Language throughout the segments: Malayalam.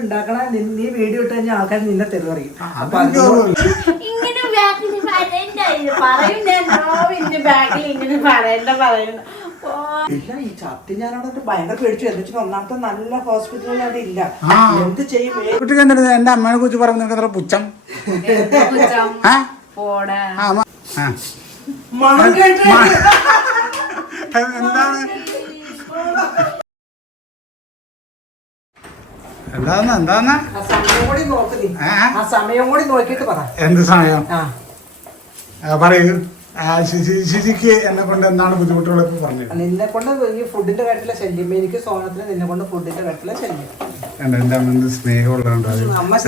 ഉണ്ടാക്കണ. നീ വീഡിയോ ഇട്ട് കഴിഞ്ഞാൽ ആൾക്കാർ നിന്നെ അപ്പൊ അതെനിക്ക് അതിനോട് ഓർമ്മയില്ല. ഇങ്ങനെ ബാക്കിൽ പറയണ്ടായിരുന്നു പറയുന്നുണ്ടോ പിന്നെ ബാക്കിൽ ഇങ്ങനെ പറയണ്ട പറയണ്ട. ഇല്ല ഈ ചത്തി ഞാൻ അവിടെ ഭയങ്കര പേടിച്ചു. എന്ന് വെച്ചാൽ ഒന്നാമത്തെ നല്ല ഹോസ്പിറ്റലിൽ അവിടെ ഇല്ല. എന്ത് ചെയ്യും? കുട്ടിക്ക് എന്റെ അമ്മയെ കുറിച്ച് പറഞ്ഞു നിനക്ക് എത്ര പുച്ഛം? ആ? പോടാ. ആ, അമ്മ. ആ. മണം കേട്ട് എന്താണ്? നോക്കിയിട്ട് പറ. എന്ത് സമയം? പറയൂ. ശിശിക്ക് എന്നെ കൊണ്ട് എന്താണ് ബുദ്ധിമുട്ടുകളൊക്കെ പറഞ്ഞത് നിന്നെ കൊണ്ട് ഈ ഫുഡിന്റെ കാര്യത്തിലെ ശല്യം എനിക്ക് സോണത്തിന് നിന്നെ കൊണ്ട് ഫുഡിന്റെ കാര്യത്തിലെ ശല്യം. എന്റെ അമ്മ സ്നേഹമുള്ളതുകൊണ്ട്?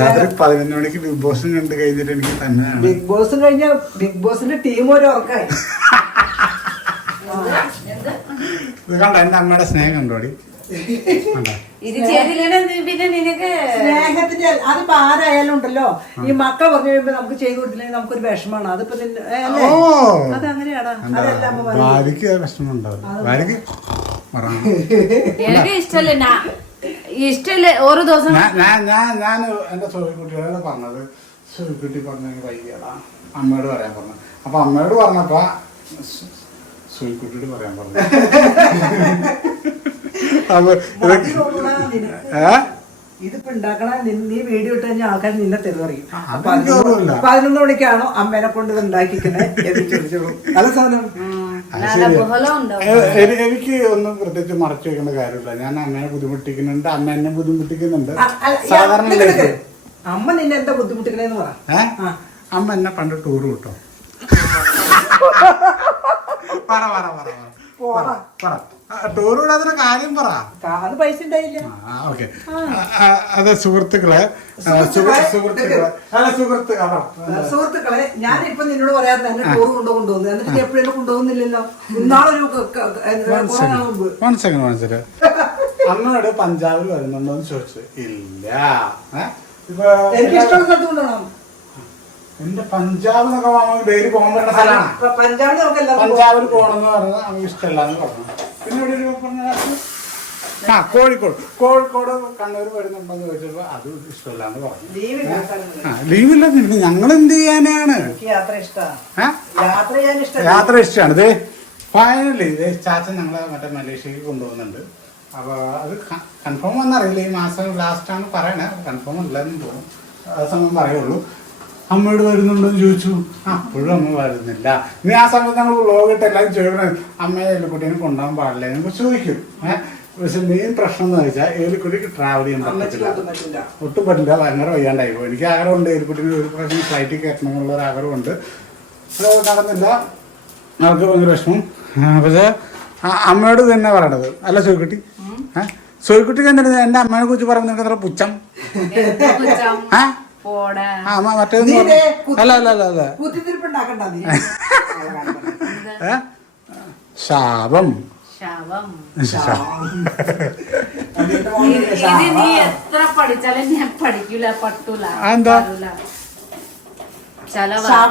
രാത്രി പതിനൊന്ന് മണിക്ക് ബിഗ് ബോസും കണ്ട് കഴിഞ്ഞിട്ട് എനിക്ക് തന്നെ ബിഗ് ബോസ് കഴിഞ്ഞ ബിഗ് ബോസിന്റെ ടീം ഒരു ഉറക്കായി. ഇത് കണ്ട എന്റെ അമ്മയുടെ സ്നേഹം കണ്ടോടി കണ്ടോ? ഇത് പിന്നെ നിനക്ക്? സ്നേഹത്തിന്റെ അത് അതിപ്പോ ആരായാലും ഉണ്ടല്ലോ. ഈ മക്ക പറഞ്ഞു കഴിയുമ്പോ നമുക്ക് ചെയ്തു കൊടുത്തില്ലെങ്കിൽ നമുക്കൊരു വിഷമാണ് അതിപ്പോ അത് പറയുന്നത്. ഭാര്യക്ക് വിഷമമുണ്ടാവും ഭാര്യക്ക് എനിക്ക് ഇഷ്ടമല്ല ഞാൻ ഓരോ ദിവസം ഞാൻ ഞാൻ ഞാൻ എന്റെ സോയിക്കുട്ടിയോട് പറഞ്ഞത് സോയിക്കുട്ടി പറഞ്ഞ വൈകിയടാ അമ്മയോട് പറയാൻ പറഞ്ഞു. അപ്പൊ അമ്മയോട് പറഞ്ഞപ്പോ സോയിക്കുട്ടിയോട് പറയാൻ പറഞ്ഞു. ഇതിപ്പോ ഉണ്ടാക്കണ നി- നീ വീഡിയോ ഇട്ട് കഴിഞ്ഞാൽ ആൾക്കാർ നിന്നെ തെറിയറിയും ആ, അപ്പൊ അതെനിക്ക് അതിനോട് ഓർമ്മയില്ല. പതിനൊന്ന് മണിക്കാണോ അമ്മേനെ കൊണ്ട് ഉണ്ടാക്കിക്കണേ എന്ന് ചോദിച്ചോളൂ. സാധനം. എനിക്ക് ഒന്നും പ്രത്യേകിച്ച് മറച്ചു വെക്കേണ്ട കാര്യമില്ല. ഞാൻ അമ്മേനെ ബുദ്ധിമുട്ടിക്കുന്നുണ്ട്. അമ്മ എന്നെ ബുദ്ധിമുട്ടിക്കുന്നുണ്ട്. സാധാരണ അമ്മ നിന്നെ എന്താ ബുദ്ധിമുട്ടിക്കണേന്ന് പറ. അമ്മ എന്നെ പണ്ട് ടൂർ കിട്ടോ പറ പറ പറ പറ. പറ ടൂർ വിടാതിന്റെ കാര്യം പറ. കാത് പൈസ ഉണ്ടായില്ല. ഓക്കെ. അത് സുഹൃത്തുക്കളെ. സുഹൃത്തുക്കളെ. ഞാൻ ഞാനിപ്പോ നിന്നോട് പറയാതെ തന്നെ ടൂർ കൊണ്ടു കൊണ്ടുവന്നു. എന്നിട്ട് എപ്പോഴും കൊണ്ടുപോകുന്നില്ലല്ലോ. ഇന്നാളൊരു ക- മനസ്സിലായി. അമ്മയോട് പഞ്ചാബിൽ വരുന്നുണ്ടോ എന്ന് ചോദിച്ചു. ഇല്ല? ഇപ്പൊ എനിക്ക് ഇഷ്ടം സ്ഥലത്ത് കൊണ്ടുപോകണം. എന്റെ പഞ്ചാബ് എന്നൊക്കെ നമുക്ക് ഡെയിലി പോകാൻ പറ്റുന്ന സ്ഥലമാണ്. പഞ്ചാബ് പഞ്ചാബിൽ നമുക്ക് പഞ്ചാബിൽ പോകണമെന്ന് പറഞ്ഞാൽ നമുക്ക് ഇഷ്ടമല്ല എന്ന് പറഞ്ഞു. പിന്നെ ഇവിടെ ഒരു പറഞ്ഞ ആ കോഴിക്കോട്. കോഴിക്കോട് കണ്ണൂർ വരുന്നുണ്ടെന്ന് ചോദിച്ചപ്പോ അത് ഇഷ്ടമല്ല എന്ന് പറഞ്ഞു. ലീവില്ല. ആ ഞങ്ങൾ എന്ത് ചെയ്യാനാണ്? യാത്ര ഇഷ്ടമാണ്. യാത്ര ഇത് ഫൈനലി ഇത് ചാച്ചൻ ഞങ്ങളെ മറ്റേ മലേഷ്യക്ക് കൊണ്ടുപോകുന്നുണ്ട്. അപ്പോൾ അത് കൺഫേം വന്നറിയില്ല. ഈ മാസം ലാസ്റ്റാണ് പറയണേ. കൺഫേം അല്ലെന്ന് തോന്നുന്നു. ആ സമയം പറയുള്ളൂ. അമ്മയോട് വരുന്നുണ്ടോ എന്ന് ചോദിച്ചു. ആ. അപ്പോഴും അമ്മ വരുന്നില്ല. ഇനി ആ സമയത്ത് നമ്മൾ വ്ളോഗ് എല്ലാം എല്ലാവരും ചോദിക്കണേ അമ്മയെ എലിക്കുട്ടീനെ കൊണ്ടുപോകാൻ പാടില്ല? എന്നൊക്കെ ചോദിക്കും. പക്ഷെ മെയിൻ പ്രശ്നം എന്ന് വെച്ചാൽ എലിക്കുട്ടിക്ക് ട്രാവൽ ചെയ്യാൻ പറ്റില്ല ഒട്ടും പറ്റില്ല. ഒട്ടും പറ്റില്ല. ഭയങ്കര വയ്യാണ്ടായി പോകും എനിക്ക് ആഗ്രഹമുണ്ട് എലിക്കുട്ടിന് ഒരു പ്രാവശ്യം ഫ്ലൈറ്റിൽ കയറ്റണമെന്നുള്ള ഒരു ആഗ്രഹമുണ്ട്. അത് നടന്നില്ല. അവർക്ക് ഭയങ്കര വിഷമം. പക്ഷേ ആ അമ്മയോട് തന്നെ പറയണത്. അല്ല സോയ്ക്കുട്ടി. ഏഹ് സോയിക്കുട്ടിക്ക് എന്താണ് എന്റെ അമ്മയെ കുറിച്ച് പറയുന്നത് നിനക്ക് എത്ര പുച്ഛം. ആ അല്ല അല്ല അല്ല അല്ല. ശാപം. ശാപം.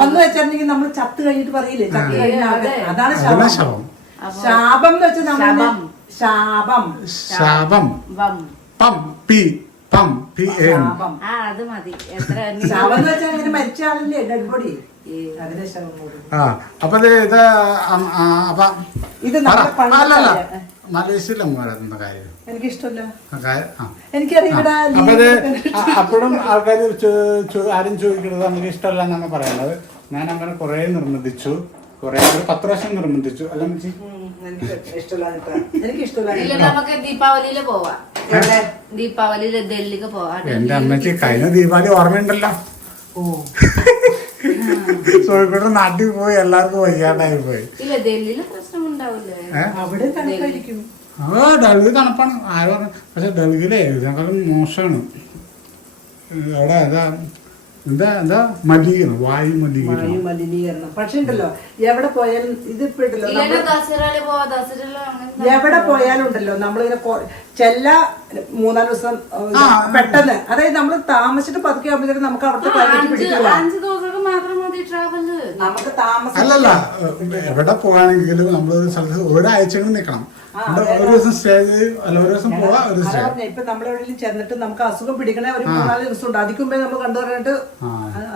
എന്ന് വെച്ചിട്ടുണ്ടെങ്കിൽ നമ്മൾ ചത്ത് കഴിഞ്ഞിട്ട് പറയില്ലേ? ചത്ത് കഴിഞ്ഞ അതാണ് ശാപം. ശാപം? ശാപം എന്ന് വെച്ചാൽ നമ്മൾ ശാപം. ശാപം. ശാപം. പം പി പം പി എം. ശാപം. ആ അത് മതി. എത്ര നീ- ശാപം എന്ന് വെച്ചാൽ അങ്ങനെ മരിച്ച ആളില്ലേ? ഡെഡ് ബോഡി ഈ അതിനെ ശാപം കൂടും. ആ അപ്പൊ ഇത് ഇത് അം- ആ, അപ്പൊ ഇത് പറ. നമ്മുടെ പണ്ടത്തെ അല്ലല്ല കാര്യം. മലേഷ്യയിൽ അങ്ങ് വരുന്ന കാര്യം. എനിക്കിഷ്ടമല്ല. ആ, കാര്യം ആ. എനിക്കറിയില്ലടാ അപ്പൊ ഇത് അപ്പോഴും ആൾക്കാർ ആരും ചോദിക്കുന്നത് നമുക്ക് ഇഷ്ടമല്ല എന്നാണ് പറയുന്നത്. ഞാൻ അങ്ങനെ കുറെ നിർബന്ധിച്ചു. കുറെ ഒരു പത്ത് പ്രാവശ്യം നിർബന്ധിച്ചു. അല്ല മച്ചി? എനിക്ക് ഇഷ്ടമല്ല കേട്ടോ. എനിക്ക് ഇഷ്ടമല്ല ഇല്ല നമുക്ക് ദീപാവലിയിൽ പോവാ. ഡൽഹിക്ക് പോവാ. എന്റെ അമ്മയ്ക്ക് കഴിഞ്ഞ ദീപാവലി ഓർമ്മയുണ്ടല്ലോ. ഓ. കോഴിക്കോട് നാട്ടിൽ പോയി എല്ലാവർക്കും വയ്യാണ്ടായി പോയി. ഇല്ല ഡൽഹിയിൽ പ്രശ്നം ഉണ്ടാവില്ലേ അവിടെ തണുപ്പായിരിക്കും ആ ഡൽഹി തണുപ്പാണ് ആരും പറഞ്ഞു? പക്ഷെ ഡൽഹിയിലെ ഇതിനേക്കാളും മോശമാണ്. അവിടെ എന്താ എന്താ എന്താ? മലിനീകരണം വായു മലിനീകരണം. മലിനീകരണം. പക്ഷെ ഉണ്ടല്ലോ എവിടെ പോയാലും ഇത് ഉണ്ടല്ലോ എവിടെ പോയാലും ഉണ്ടല്ലോ നമ്മളിങ്ങനെ ചെല്ല മൂന്നാൽ ദിവസം. പെട്ടെന്ന്. അതായത് നമ്മൾ താമസിച്ചിട്ട് പതുക്കെ ആകുമ്പോഴത്തേക്കും നമുക്ക് അവിടുത്തെ ക്ലൈമറ്റ് പിടിക്കില്ല നമുക്ക് താമസം അല്ലല്ല എവിടെ പോവാണെങ്കിലും ഒരു സ്ഥലത്ത് ഒരാഴ്ചകൾ നിൽക്കണം. ഒരു ദിവസം സ്റ്റേ അല്ല ഒരു ദിവസം പോവാ ഒരു സ്റ്റേ ഇപ്പൊ നമ്മളെവിടെയും ചെന്നിട്ട് നമുക്ക് അസുഖം പിടിക്കണ ഒരു മൂന്നാൽ ദിവസം ഉണ്ട് അതിക്ക് മുമ്പേ നമ്മൾ കണ്ടു പറഞ്ഞിട്ട്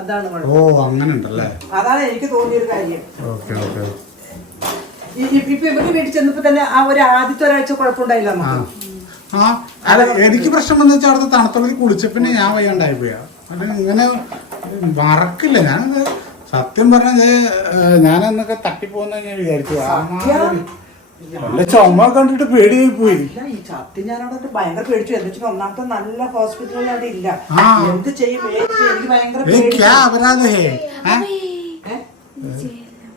അതാണ് ഓ അങ്ങനെ ഉണ്ടല്ലേ അതാണ് എനിക്ക് തോന്നിയൊരു കാര്യം. Okay okay. ഇപ്പൊ ഇവരുടെ വീട്ടിൽ ചെന്നപ്പോ തന്നെ ആ ഒരു ആദ്യത്തെ ഒരാഴ്ച കുഴപ്പമുണ്ടായില്ല ആ നമുക്ക്. ആ. അല്ല എനിക്ക് പ്രശ്നം എന്ന് വെച്ചാൽ അവിടുത്തെ തണുത്തുള്ളിൽ കുളിച്ച പിന്നെ ഞാൻ വയ്യാണ്ടായി പോയാ. അല്ല ഇങ്ങനെ മറക്കില്ല ഞാൻ സത്യം പറഞ്ഞാൽ ഞാനന്നൊക്കെ തട്ടിപ്പോന്ന് ഞാൻ വിചാരിച്ചു. ചുമ കണ്ടിട്ട് പേടിയായി പോയി. ഈ ചത്തി ഞാൻ അവിടെ ഭയങ്കര പേടിച്ചു. എന്ന് വെച്ചാൽ ഒന്നാമത്തെ നല്ല ഹോസ്പിറ്റലിൽ അവിടെ ഇല്ല. എന്ത് ചെയ്യും? എനിക്ക് ഭയങ്കര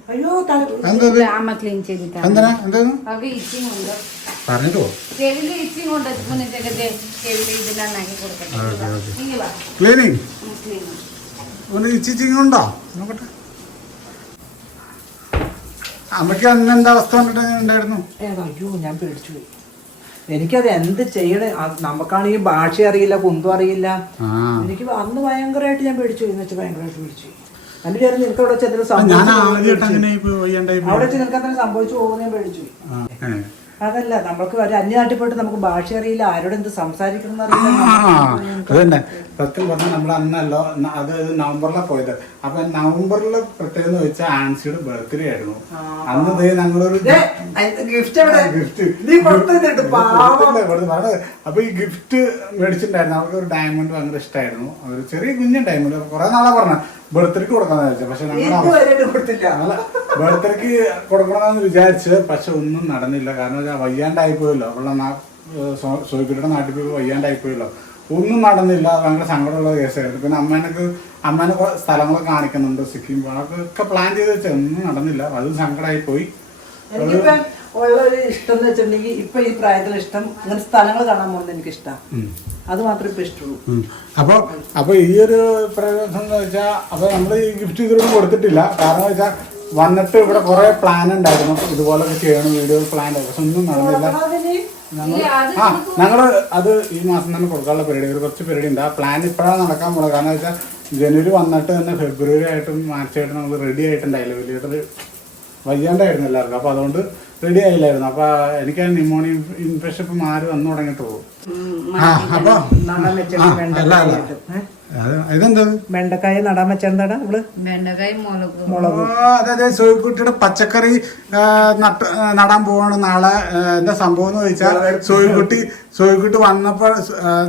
അയ്യോ അമ്മ ക്ലീൻ എന്തിനാ? അവർക്ക് ഇച്ചിങ് ഉണ്ട്. പറഞ്ഞിട്ടോ ഇച്ചിങ് ഉണ്ട്. ഇതെല്ലാം നക്കി ക്ലീനിങ്. ഒന്ന് ഇച്ചിച്ചിങ് ഉണ്ടോ? നോക്കട്ടെ. അമ്മയ്ക്ക് അന്ന് എന്താ അവസ്ഥ ഉണ്ടായിരുന്നു? അയ്യോ ഞാൻ പേടിച്ചു പോയി. എനിക്കത് എന്ത് ചെയ്യണേ? നമുക്കാണ് നമുക്കാണെങ്കിൽ ഭാഷ അറിയില്ല കുന്തും അറിയില്ല. എനിക്ക് അന്ന് ഭയങ്കരമായിട്ട് ഞാൻ പേടിച്ചു പോയി. എന്ന് വെച്ചാൽ ഭയങ്കരമായിട്ട് പേടിച്ചു പോയി. എന്റെ പേര് നിനക്ക് അവിടെ ചെന്നിട്ട്. അവിടെ വെച്ച് നിനക്ക് അങ്ങനെ സംഭവിച്ചു പോകുന്ന പേടിച്ചു. അതല്ല നമ്മൾക്ക് ഒരു അന്യനാട്ടിൽ പോയിട്ട് നമുക്ക് ഭാഷ അറിയില്ല ആരോട് എന്ത് സംസാരിക്കണം സത്യം പറഞ്ഞാൽ നമ്മൾ അന്നല്ലോ അത് നവംബറിലാണ് പോയത്. അപ്പൊ നവംബറിൽ പ്രത്യേകം വെച്ചാൽ ആൻസിയുടെ ബർത്ത്ഡേ ആയിരുന്നു. അന്ന് ദേ ഞങ്ങളൊരു ഗിഫ്റ്റ് ഗിഫ്റ്റ് അപ്പൊ ഈ ഗിഫ്റ്റ് മേടിച്ചിട്ടുണ്ടായിരുന്നു. അവർക്ക് ഒരു ഡയമണ്ട് ഭയങ്കര ഇഷ്ടമായിരുന്നു ഒരു ചെറിയ കുഞ്ഞു ഡയമണ്ട് കുറെ നാളെ പറഞ്ഞു ബർത്ത്ഡേക്ക് കൊടുക്കാന്ന് വിചാരിച്ചു. പക്ഷെ ബർത്ത്ഡേക്ക് കൊടുക്കണമെന്ന് വിചാരിച്ച് പക്ഷെ ഒന്നും നടന്നില്ല. കാരണം വയ്യാണ്ടായി പോയല്ലോ അവളുടെ സോയിക്കുട്ടിയുടെ നാട്ടിൽ പോയി വയ്യാണ്ടായി പോയല്ലോ ഒന്നും നടന്നില്ല. ഭയങ്കര സങ്കടമുള്ള കേസായിരുന്നു. പിന്നെ അമ്മേനക്ക് അമ്മേനെ സ്ഥലങ്ങൾ സ്ഥലങ്ങളൊക്കെ കാണിക്കുന്നുണ്ട് സിക്കിം അതൊക്കെ പ്ലാൻ ചെയ്ത് വെച്ചാൽ ഒന്നും നടന്നില്ല. അത് സങ്കടമായി പോയി. ഉള്ള ഒരു ഇഷ്ടം എന്ന് വെച്ചിട്ടുണ്ടെങ്കിൽ ഇപ്പൊ ഈ പ്രായത്തിൽ ഇഷ്ടം അങ്ങനെ സ്ഥലങ്ങൾ കാണാൻ പോകുന്നത് എനിക്ക് ഇഷ്ടം അത് മാത്രമേ ഇപ്പൊ ഇഷ്ടമുള്ളൂ. അപ്പൊ അപ്പൊ ഈ ഒരു പ്രയോജനം എന്ന് വെച്ചാൽ അപ്പൊ നമ്മൾ ഈ ഗിഫ്റ്റ് ഇതൊന്നും കൊടുത്തിട്ടില്ല. കാരണം വെച്ചാൽ വന്നിട്ട് ഇവിടെ കുറെ പ്ലാൻ ഉണ്ടായിരുന്നു. ഇതുപോലൊക്കെ ചെയ്യണം വീഡിയോ പ്ലാൻ പക്ഷെ ഒന്നും നടന്നില്ല. ഞങ്ങൾ ആ ഞങ്ങൾ അത് ഈ മാസം തന്നെ കൊടുക്കാനുള്ള പരിപാടി. ഒരു കുറച്ച് പരിപാടി ഉണ്ട് ആ പ്ലാൻ ഇപ്പോഴാണ് നടക്കാൻ പോകുന്നത് കാരണം വെച്ചാൽ ജനുവരി വന്നിട്ട് തന്നെ ഫെബ്രുവരി ആയിട്ടും മാർച്ച് ആയിട്ടും നമ്മൾ റെഡി ആയിട്ടുണ്ടായില്ല. വലിയ വയ്യാണ്ടായിരുന്നു എല്ലാവർക്കും. അപ്പോൾ അതുകൊണ്ട് റെഡി ആയില്ലായിരുന്നു. അപ്പോൾ എനിക്ക് ന്യൂമോണിയ ഇൻഫെക്ഷൻ ഇപ്പം മാറി വന്നു തുടങ്ങിയിട്ടുള്ളൂ. ആ, അല്ല അല്ല. വെണ്ടക്കായ നടാൻ വെച്ചെന്താടാ നമ്മൾ വെണ്ടക്കായ മുളക്. മുളക്. ആ, അതെ അതെ സോയിക്കുട്ടിയുടെ പച്ചക്കറി നട്ട് നടാൻ പോവാണ് നാളെ. എന്താ സംഭവം എന്ന് ചോദിച്ചാൽ സോയിക്കുട്ടി സോയിക്കുട്ടി വന്നപ്പോൾ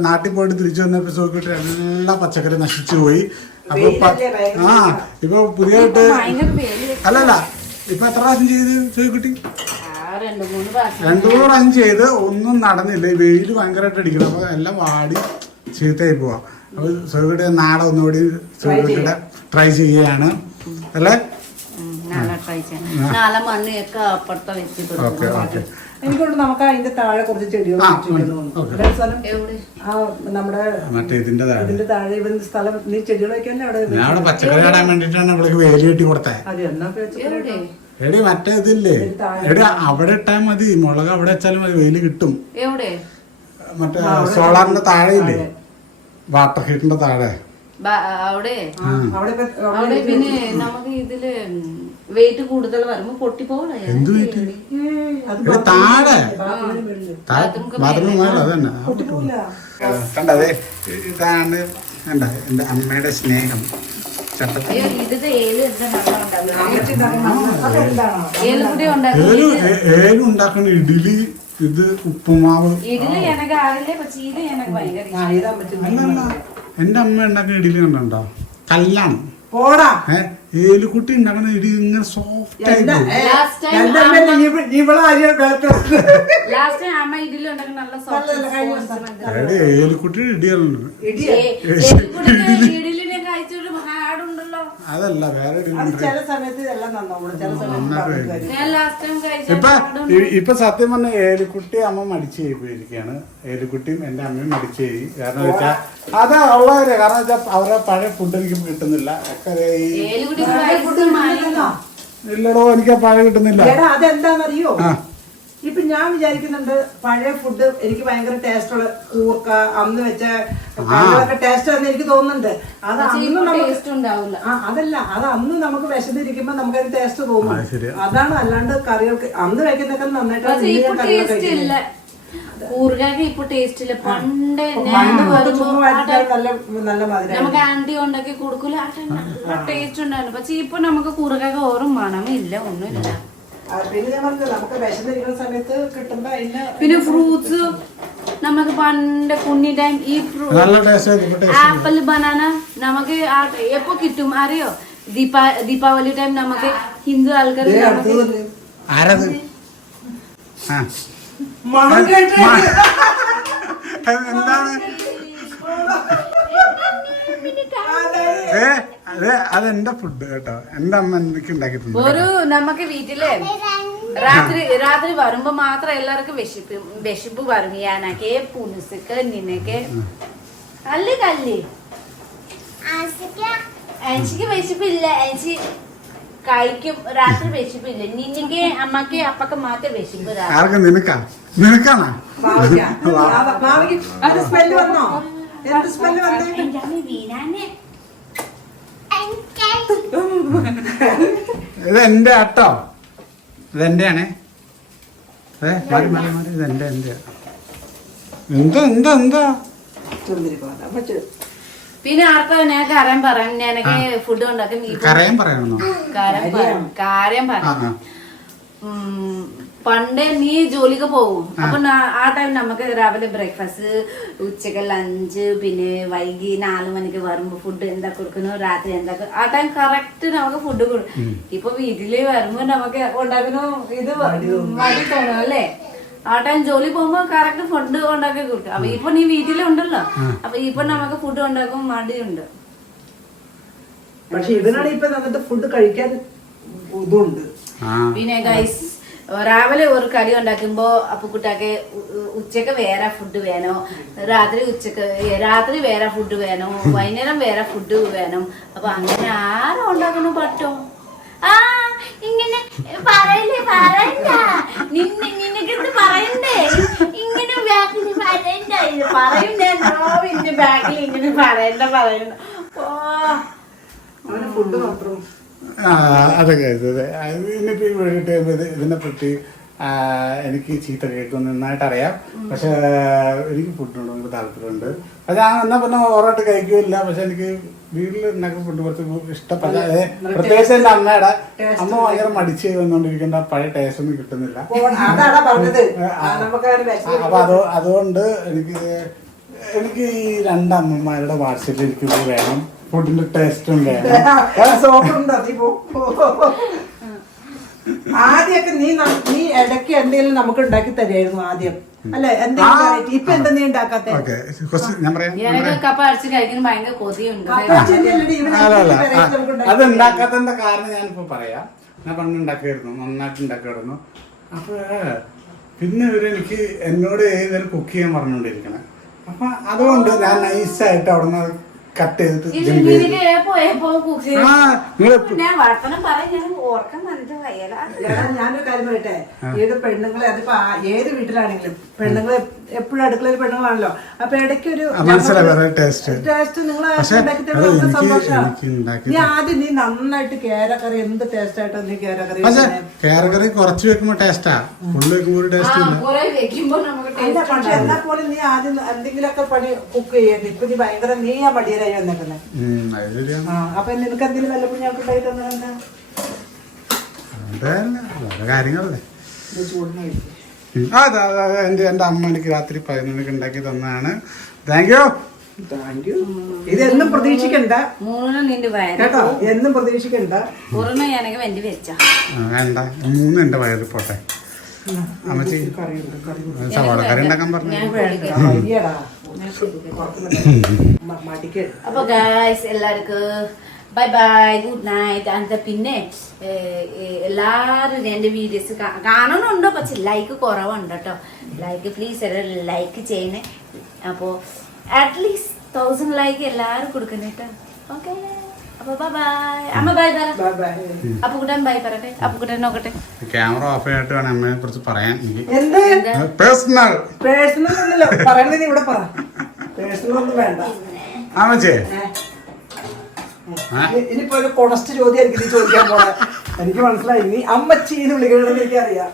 നാട്ടിൽ പോയിട്ട് തിരിച്ചു വന്നപ്പോൾ സോയിക്കുട്ടി എല്ലാ പച്ചക്കറി നശിച്ചു പോയി. അപ്പൊ ആ ഇപ്പൊ പുതിയതായിട്ട് അല്ലല്ല ഇപ്പൊ എത്ര പ്രാവശ്യം ചെയ്ത് സോയിക്കുട്ടി? രണ്ടു മൂന്ന് പ്രാവശ്യം. ചെയ്ത് ഒന്നും നടന്നില്ല. ഈ വെയിൽ ഭയങ്കരമായിട്ട് അടിക്കണം. അപ്പൊ എല്ലാം വാടി ചീത്തയായി പോവാ. അപ്പൊ സോയിക്കുട്ടി നാളെ ഒന്നുകൂടി സോയിക്കുട്ടിയുടെ ട്രൈ ചെയ്യുകയാണ്. അല്ലേ? നാളെ ട്രൈ ചെയ്യാം. നാളെ മണ്ണൊക്കെ അപ്പുറത്തെ വെച്ച് ഓക്കെ ഓക്കെ. എനിക്കൊണ്ട് നമുക്ക് അതിന്റെ താഴെ കുറച്ച് ചെടികൾ നമ്മുടെ മറ്റേ ഇതിന്റെ താഴെ. ഇതിന്റെ താഴെ ഇവിടെ സ്ഥലം. നീ ചെടികൾ വെക്കാൻ അവിടെ? പച്ചക്കറി നടാൻ വേണ്ടിട്ടാണ് വേലി കെട്ടി കൊടുത്തേ. അത് എന്നാ വെച്ചപ്പോഴേ എടി മറ്റേ ഇതില്ലേ? എടി അവിടെ ഇട്ടാൽ മതി. മുളക് അവിടെ വെച്ചാലും മതി. വേലി കിട്ടും. എവിടെ? മറ്റേ സോളാറിന്റെ താഴെ. ഇല്ലേ വാട്ടർ ഹീറ്ററിന്റെ താഴെ അവിടെ? അവിടെ പിന്നെ നമുക്ക് ഇതിൽ വെയിറ്റ് കൂടുതൽ വരുമ്പോ എന്ത് വെയിറ്റ് താഴെ. അതന്നെ പൊട്ടിപ്പോവില്ല. കണ്ടതേ ഇതാണ് എന്റെ അമ്മയുടെ സ്നേഹം. ഏൽ ഉണ്ടാക്കുന്ന ഇഡ്ഡലി ഇത് ഉപ്പുമാവ്. അല്ലല്ല. എന്റെ അമ്മ ഉണ്ടാക്കുന്ന ഇഡ്ഡലി കണ്ടോ കല്ലാണ്. പോടാ. ഏഹ് ഏലുകുട്ടി ഉണ്ടാകുന്ന ഇടി ഇങ്ങനെ സോഫ്റ്റ് ആയി ഇടിയല്ല Last time അതല്ല വേറെ ഇപ്പൊ ഇപ്പൊ സത്യം പറഞ്ഞ ഏലിക്കുട്ടി അമ്മ മടിച്ചു പോയിരിക്കുകയാണ് ഏലിക്കുട്ടിയും എന്റെ അമ്മയും മടിച്ചു പോയി. കാരണം വെച്ചാ അതാ ഉള്ളവരെ കാരണം വെച്ചാ അവരെ പഴയ ഫുഡ് എനിക്ക് കിട്ടുന്നില്ല. ഒക്കെ. ഇല്ലടോ എനിക്ക് പഴയ കിട്ടുന്നില്ല. അതെന്താണെന്നറിയോ ഇപ്പൊ ഞാൻ വിചാരിക്കുന്നുണ്ട് പഴയ ഫുഡ് എനിക്ക് ഭയങ്കര ടേസ്റ്റ് ഉള്ള കൂർക്ക അന്ന് വെച്ച കറികളൊക്കെ ടേസ്റ്റ് ആണെന്ന് എനിക്ക് തോന്നുന്നുണ്ട്. അത് അന്ന് നമുക്ക് ടേസ്റ്റ് ഉണ്ടാവില്ല. ആ അതല്ല. അത് അന്ന് നമുക്ക് വിശന്നിരിക്കുമ്പോ നമുക്ക് അതിന് ടേസ്റ്റ് തോന്നും അതാണ് അല്ലാണ്ട് കറികൾക്ക് അന്ന് വെക്കുന്നൊക്കെ നന്നായിട്ടാണ് പക്ഷെ ഇന്ന് ഇപ്പൊ ടേസ്റ്റ് ഇല്ല. പണ്ട് നമുക്ക് ആന്റി ഉണ്ടാക്കി കൊടുക്കൂല. ടേസ്റ്റ് ഉണ്ടായിരുന്നു. പക്ഷെ ഇപ്പൊ നമുക്ക് കൂറുകാക്ക് ഓറും മണമില്ല ഒന്നുമില്ല. പിന്നെ ഞാൻ പറഞ്ഞത് നമുക്ക് വിശന്നിരിക്കുന്ന സമയത്ത് കിട്ടുമ്പോ അതിന് പിന്നെ ഫ്രൂട്ട്സ് നമുക്ക് പണ്ട് കുഞ്ഞി ടൈം ഈ ആപ്പിൾ ബനാന നമുക്ക് എപ്പോ കിട്ടും? അറിയോ? ദീപാ ദീപാവലി ടൈം നമുക്ക് ഹിന്ദു ആൾക്കാർ ആരത്? എന്താണ്? ഏ? അതെ അതെന്റെ ഫുഡ് കേട്ടോ. എന്റെ അമ്മ എനിക്ക് ഉണ്ടാക്കി ഒരു നമുക്ക് വീട്ടിൽ രാത്രി രാത്രി വരുമ്പോ മാത്രം എല്ലാവർക്കും വിശപ്പ് വിശപ്പ് വരും ഞാനൊക്കെ പുനുസക്ക് നിനക്ക് കല്ല് കല്ല്. എനിക്ക് വിശപ്പില്ല. എനിക്ക് കഴിക്കും. രാത്രി വിശപ്പില്ല. നിനക്ക് അമ്മയ്ക്ക് അപ്പക്ക് മാത്രം വിശപ്പ് രാത്രി. ആർക്ക്? നിനക്കാ? നിനക്കാണോ? അത് സ്മെല്ല് വന്നോ? എന്ത് സ്മെല്ല് വന്നേ? വീണാനെ. ഇത് എന്റെ ആട്ടോ. ഇത് എന്റെയാണേ ഏ മാറി മാറി മാറി. ഇത് എന്റെ. എന്റെ എന്താ എന്താ എന്താ? പിന്നെ ആർക്കും ഞാൻ കാര്യം പറയാം? ഞാനൊക്കെ ഫുഡ് ഉണ്ടാക്കും കാര്യം പറയാം കാര്യം ആ പറയാം പണ്ട് നീ ജോലിക്ക് പോകും അപ്പൊ ആ ടൈം നമുക്ക് രാവിലെ ബ്രേക്ക്ഫാസ്റ്റ് ഉച്ചയ്ക്ക് ലഞ്ച് പിന്നെ വൈകി നാല് മണിക്ക് വരുമ്പോ ഫുഡ് എന്താ കൊടുക്കുന്നു രാത്രി എന്താ ആ ടൈം കറക്റ്റ് നമുക്ക് ഫുഡ് കൊടുക്കും ഇപ്പൊ വീട്ടിൽ വരുമ്പോ നമുക്ക് ഉണ്ടാക്കുന്നു ഇത് മതി തോന്നും. അല്ലേ? ആ ടൈം ജോലി പോകുമ്പോ കറക്റ്റ് ഫുഡ് ഉണ്ടാക്കി കൊടുക്കും. അപ്പൊ ഇപ്പൊ നീ വീട്ടിലുണ്ടല്ലോ. അപ്പൊ ഇപ്പൊ നമുക്ക് ഫുഡ് ഉണ്ടാക്കും മടിയുണ്ട്. പക്ഷെ ഇവനാണ് ഇപ്പൊ നമുക്ക് ഫുഡ് കഴിക്കാൻ ഇതുണ്ട്. പിന്നെ ഗൈസ് രാവിലെ ഒരു കടി ഉണ്ടാക്കുമ്പോ അപ്പുക്കുട്ടാക്ക് ഉച്ചയ്ക്ക് വേറെ ഫുഡ് വേണോ. രാത്രി ഉച്ചയ്ക്ക് രാത്രി വേറെ ഫുഡ് വേണോ. വൈകുന്നേരം വേറെ ഫുഡ് വേണം. അപ്പൊ അങ്ങനെ ആരും ഉണ്ടാക്കണം പറ്റോ ആ ഇങ്ങനെ പറയല്ലേ പറയണ്ട. നിന്നെ നിനക്ക് പറയണ്ടേ? ഇങ്ങനെ ബാക്കിൽ പറയണ്ട. പിന്നെ ബാക്കിൽ ഇങ്ങനെ പറയണ്ട പറയണ്ട. ഓ. ഫുഡ് മാത്രം. അതൊക്കെ അതെ ഇത്. അത് ഇനിയിപ്പോ ഈ ഇതിനെ പറ്റി ആ, എനിക്ക് ചീത്ത കേൾക്കും നന്നായിട്ട് അറിയാം. പക്ഷെ എനിക്ക് ഫുഡിനോട് താല്പര്യമുണ്ട്. അത് ഞാൻ എന്നാ പറഞ്ഞാൽ ഓറായിട്ട് കഴിക്കില്ല. പക്ഷെ എനിക്ക് വീട്ടിൽ ഉണ്ടാക്കുന്ന ഫുഡ് കുറച്ച് ഇഷ്ടപ്പെട്ട പ്രത്യേകിച്ച് എന്റെ അമ്മയുടെ അമ്മ ഭയങ്കര മടിച്ച് വന്നുകൊണ്ടിരിക്കേണ്ട പഴയ ടേസ്റ്റ് ഒന്നും കിട്ടുന്നില്ല. ആ, ആ, ആ, അപ്പൊ അത് അതുകൊണ്ട് എനിക്ക് എനിക്ക് ഈ രണ്ടമ്മമാരുടെ വാട്സപ്പിൽ എനിക്ക് വേണം. ഫുഡിന്റെ ടേസ്റ്റ് ഉണ്ട്? ആദ്യമൊക്കെ നീ നീ ഇടയ്ക്ക് എന്തെങ്കിലും നമുക്ക് ഉണ്ടാക്കി തരുമായിരുന്നു ആദ്യം. അല്ലെ? എന്തെങ്കിലും. ഇപ്പൊ എന്താ നീ ഉണ്ടാക്കാത്ത? അല്ല. അത് ഉണ്ടാക്കാത്തതിന്റെ കാരണം ഞാനിപ്പോ പറയാം. ഞാൻ പണ്ട് ഉണ്ടാക്കിയിരുന്നു നന്നായിട്ട് ഉണ്ടാക്കിയിരുന്നു അപ്പൊ പിന്നെ ഇവർ എനിക്ക് എന്നോട് ഏതൊരു കുക്ക് ചെയ്യാൻ പറഞ്ഞുകൊണ്ടിരിക്കണേ. അപ്പൊ അതുകൊണ്ട് ഞാൻ നൈസായിട്ട് അവിടുന്ന് കട്ട് ചെയ്തിട്ട് ഞാനൊരു കാര്യം പറയട്ടെ? ഏത് പെണ്ണുങ്ങളെ അതിപ്പോ ഏത് വീട്ടിലാണെങ്കിലും പെണ്ണുങ്ങളെ എപ്പോഴും അടുക്കളയിൽ പെണ്ണുങ്ങളാണല്ലോ. അപ്പൊ ഇടയ്ക്ക് ഒരു ടേസ്റ്റ് ടേസ്റ്റ് നിങ്ങൾ ഉണ്ടാക്കി സന്തോഷമാണ് നീ ആദ്യം നീ നന്നായിട്ട് കേരക്കറി എന്ത് ടേസ്റ്റ് ആയിട്ടോ നീ കേരക്കറി. കേരക്കറി കുറച്ച് വെക്കുമ്പോ ടേസ്റ്റാ ഫുള്ള് വെക്കുമ്പോ ടേസ്റ്റ് വെക്കുമ്പോ നമുക്ക് ടേസ്റ്റ് പക്ഷെ എന്നാ പോലെ നീ ആദ്യം എന്തെങ്കിലുമൊക്കെ പണി കുക്ക് ഇപ്പൊ നീ ഭയങ്കര നീ ആ മടിയരായി വന്നേക്കുന്നത് ഉം, അത് ശരിയാണ് ആ അപ്പൊ നിനക്ക് എന്തെങ്കിലും വല്ലപ്പോഴും ഞങ്ങൾക്ക് ഉണ്ടായി തന്നെ അതല്ല വേറെ കാര്യങ്ങളല്ലേ. ചൂടിന് കഴിക്കും ഉം. അതെ അതെ, അതെ. എന്റെ എന്റെ അമ്മ എനിക്ക് രാത്രി പതിനൊന്നിക്ക് ഉണ്ടാക്കി തന്നാണ്. താങ്ക് യു ഇതെന്നും പ്രതീക്ഷിക്കണ്ട. മൂന്ന് നിന്റെ വയറ് കേട്ടോ? എന്നും പ്രതീക്ഷിക്കണ്ട. വേണ്ടി വെച്ച. വേണ്ട. മൂന്ന് എന്റെ വയറിൽ പോട്ടെ. അമ്മച്ചി സവാള കറി ഉണ്ടാക്കാൻ പറഞ്ഞു? അപ്പൊ ഗായ്സ് എല്ലാവർക്കും ബൈ ബൈ ഗുഡ് നൈറ്റ് അന്ത പിന്നെ എല്ലാവരും എന്റെ വീഡിയോസ് കാണണമുണ്ടോ പക്ഷെ ലൈക്ക് കുറവുണ്ട് കേട്ടോ ലൈക്ക് പ്ലീസ് എല്ലാവരും ലൈക്ക് ചെയ്യണേ. അപ്പോ അറ്റ്ലീസ്റ്റ് തൗസൻഡ് ലൈക്ക് എല്ലാവരും കൊടുക്കണം കേട്ടോ ഓക്കെ അപ്പൊ അപ്പൊ ബൈ അമ്മ ബൈ പറ ബൈ ബൈ അപ്പുക്കുട്ടൻ ബൈ പറട്ടെ അപ്പുക്കുട്ടൻ നോക്കട്ടെ. ക്യാമറ ഓഫ് ചെയ്തിട്ട് വേണം അമ്മയെ കുറിച്ച് പറയാൻ. എനിക്ക് എന്ത്? പേഴ്സണൽ പേഴ്സണൽ ഒന്നുമില്ല. പറയണത് ഇവിടെ പറ. പേഴ്സണൽ ഒന്നും വേണ്ട. ആമച്ചേ ഇനി- ഇനിയിപ്പോ ഒരു കൊണസ്റ്റ് ചോദ്യമായിരിക്കും ചോദിക്കാൻ പോണേ. എനിക്ക് മനസ്സിലായി. നീ അമ്മച്ചീന്ന് വിളിക്കണമെന്ന് എനിക്കറിയാം